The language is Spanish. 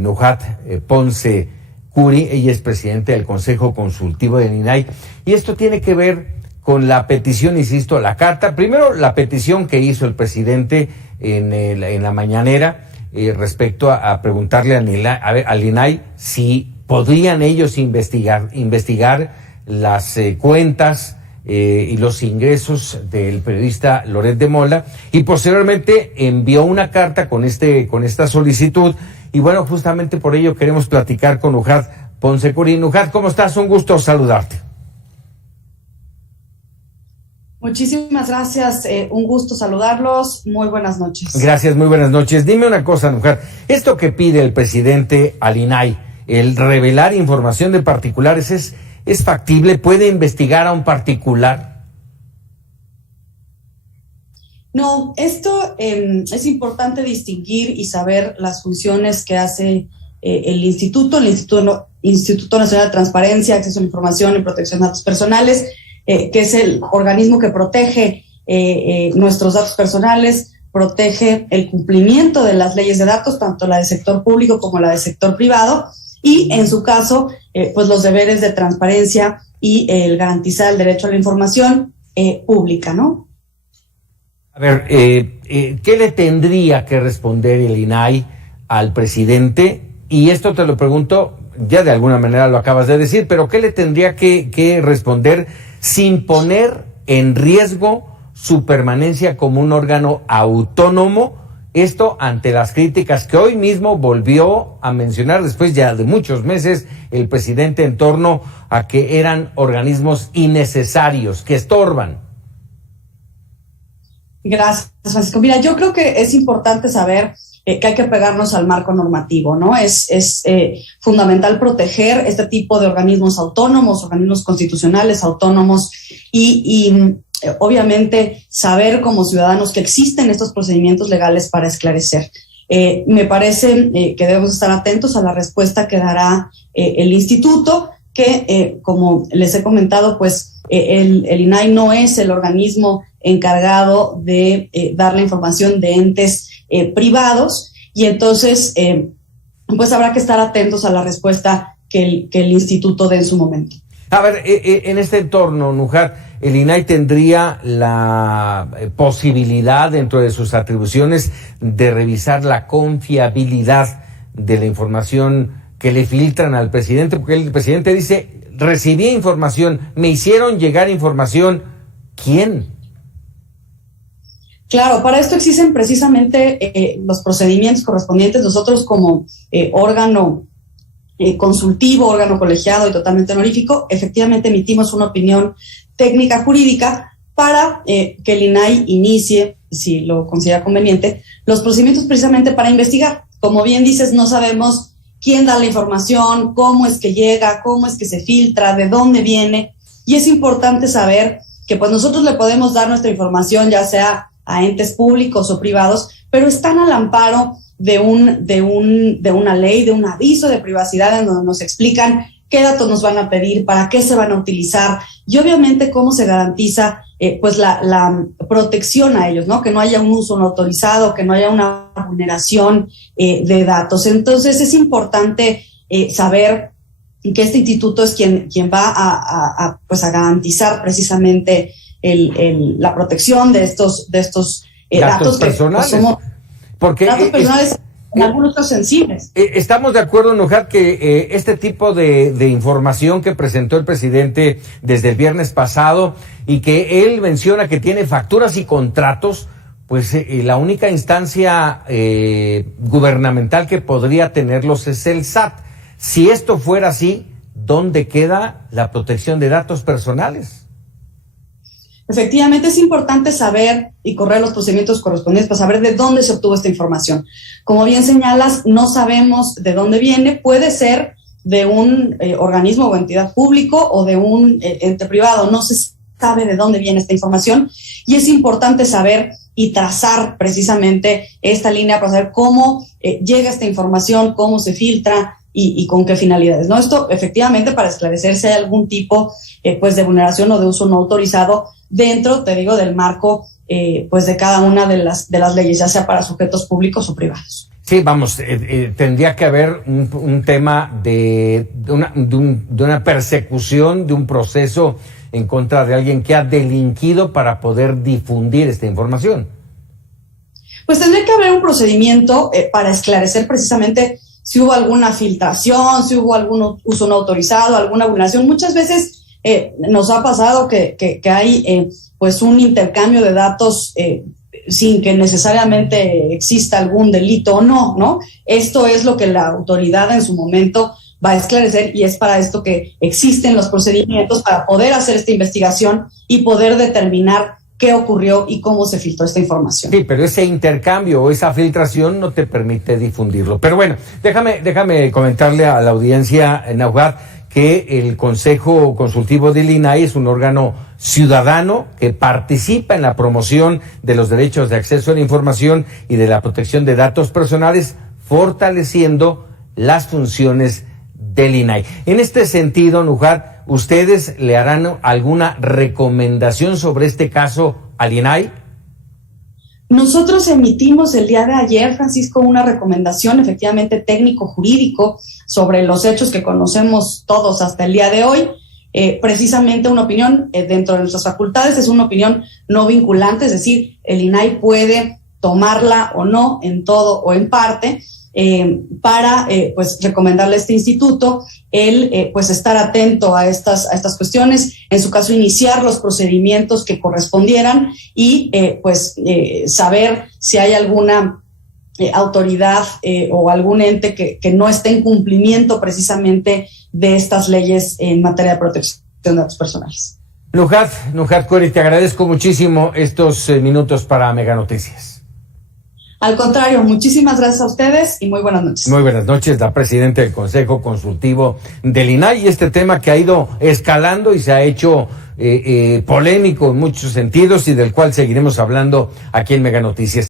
Nujat Ponce Curi. Ella es presidente del Consejo Consultivo del INAI, y esto tiene que ver con la petición, insisto, la carta. Primero, la petición que hizo el presidente en la mañanera respecto a preguntarle al INAI si podrían ellos investigar las cuentas y los ingresos del periodista Loret de Mola, y posteriormente envió una carta con esta solicitud. Y bueno, justamente por ello queremos platicar con Nujat Ponce Curi. Nujat, ¿cómo estás? Un gusto saludarte. Muchísimas gracias, un gusto saludarlos, muy buenas noches. Gracias, muy buenas noches. Dime una cosa, Nujat, esto que pide el presidente al INAI, el revelar información de particulares, ¿es factible? ¿Puede investigar a un particular? No, esto es importante distinguir y saber las funciones que hace el Instituto Nacional de Transparencia, Acceso a la Información y Protección de Datos Personales, que es el organismo que protege nuestros datos personales, protege el cumplimiento de las leyes de datos, tanto la del sector público como la del sector privado, y en su caso, pues los deberes de transparencia y el garantizar el derecho a la información pública, ¿no? A ver, ¿qué le tendría que responder el INAI al presidente? Y esto te lo pregunto, ya de alguna manera lo acabas de decir, pero ¿qué le tendría que responder sin poner en riesgo su permanencia como un órgano autónomo? Esto ante las críticas que hoy mismo volvió a mencionar, después ya de muchos meses, el presidente en torno a que eran organismos innecesarios, que estorban. Gracias, Francisco. Mira, yo creo que es importante saber que hay que pegarnos al marco normativo, ¿no? Es fundamental proteger este tipo de organismos autónomos, organismos constitucionales autónomos, y obviamente saber como ciudadanos que existen estos procedimientos legales para esclarecer. Me parece que debemos estar atentos a la respuesta que dará el instituto, que como les he comentado, pues el INAI no es el organismo encargado de dar la información de entes privados, y entonces pues habrá que estar atentos a la respuesta que el instituto dé en su momento. A ver, en este entorno, Nujat, el INAI tendría la posibilidad, dentro de sus atribuciones, de revisar la confiabilidad de la información que le filtran al presidente, porque el presidente dice: recibí información, me hicieron llegar información. ¿Quién? Claro, para esto existen precisamente los procedimientos correspondientes. Nosotros como órgano consultivo, órgano colegiado y totalmente honorífico, efectivamente emitimos una opinión técnica jurídica para que el INAI inicie, si lo considera conveniente, los procedimientos precisamente para investigar. Como bien dices, no sabemos quién da la información, cómo es que llega, cómo es que se filtra, de dónde viene, y es importante saber que pues nosotros le podemos dar nuestra información, ya sea a entes públicos o privados, pero están al amparo de una ley, de un aviso de privacidad en donde nos explican qué datos nos van a pedir, para qué se van a utilizar, y obviamente cómo se garantiza pues la protección a ellos, ¿no? Que no haya un uso no autorizado, que no haya una vulneración de datos. Entonces es importante saber que este instituto es quien va a garantizar precisamente la protección de estos datos personales. Que somos porque datos personales, en algunos casos sensibles. Estamos de acuerdo, Nujat, que este tipo de información que presentó el presidente desde el viernes pasado, y que él menciona que tiene facturas y contratos, pues la única instancia gubernamental que podría tenerlos es el SAT. Si esto fuera así, ¿dónde queda la protección de datos personales? Efectivamente, es importante saber y correr los procedimientos correspondientes para saber de dónde se obtuvo esta información. Como bien señalas, no sabemos de dónde viene. Puede ser de un organismo o entidad público o de un ente privado. No se sabe de dónde viene esta información, y es importante saber y trazar precisamente esta línea para saber cómo llega esta información, cómo se filtra y con qué finalidades, ¿no? Esto efectivamente para esclarecer si hay algún tipo pues de vulneración o de uso no autorizado dentro, te digo, del marco pues de cada una de las leyes, ya sea para sujetos públicos o privados. Sí, vamos, tendría que haber un tema de una persecución, de un proceso en contra de alguien que ha delinquido para poder difundir esta información. Pues tendría que haber un procedimiento para esclarecer precisamente si hubo alguna filtración, si hubo algún uso no autorizado, alguna vulneración. Muchas veces nos ha pasado que hay pues un intercambio de datos sin que necesariamente exista algún delito o no, ¿no? Esto es lo que la autoridad en su momento va a esclarecer, y es para esto que existen los procedimientos para poder hacer esta investigación y poder determinar qué ocurrió y cómo se filtró esta información. Sí, pero ese intercambio o esa filtración no te permite difundirlo. Pero bueno, déjame comentarle a la audiencia, Nauhat, que el Consejo Consultivo del INAI es un órgano ciudadano que participa en la promoción de los derechos de acceso a la información y de la protección de datos personales, fortaleciendo las funciones del INAI. En este sentido, Nauhat, ¿ustedes le harán alguna recomendación sobre este caso al INAI? Nosotros emitimos el día de ayer, Francisco, una recomendación efectivamente técnico-jurídico sobre los hechos que conocemos todos hasta el día de hoy. Precisamente una opinión dentro de nuestras facultades, es una opinión no vinculante, es decir, el INAI puede tomarla o no en todo o en parte, para pues recomendarle a este instituto el pues estar atento a estas cuestiones, en su caso iniciar los procedimientos que correspondieran y saber si hay alguna autoridad o algún ente que no esté en cumplimiento precisamente de estas leyes en materia de protección de datos personales. Nauhat Khoury, te agradezco muchísimo estos minutos para Mega Noticias. Al contrario, muchísimas gracias a ustedes y muy buenas noches. Muy buenas noches, la presidenta del Consejo Consultivo del INAI, y este tema que ha ido escalando y se ha hecho polémico en muchos sentidos y del cual seguiremos hablando aquí en Mega Noticias.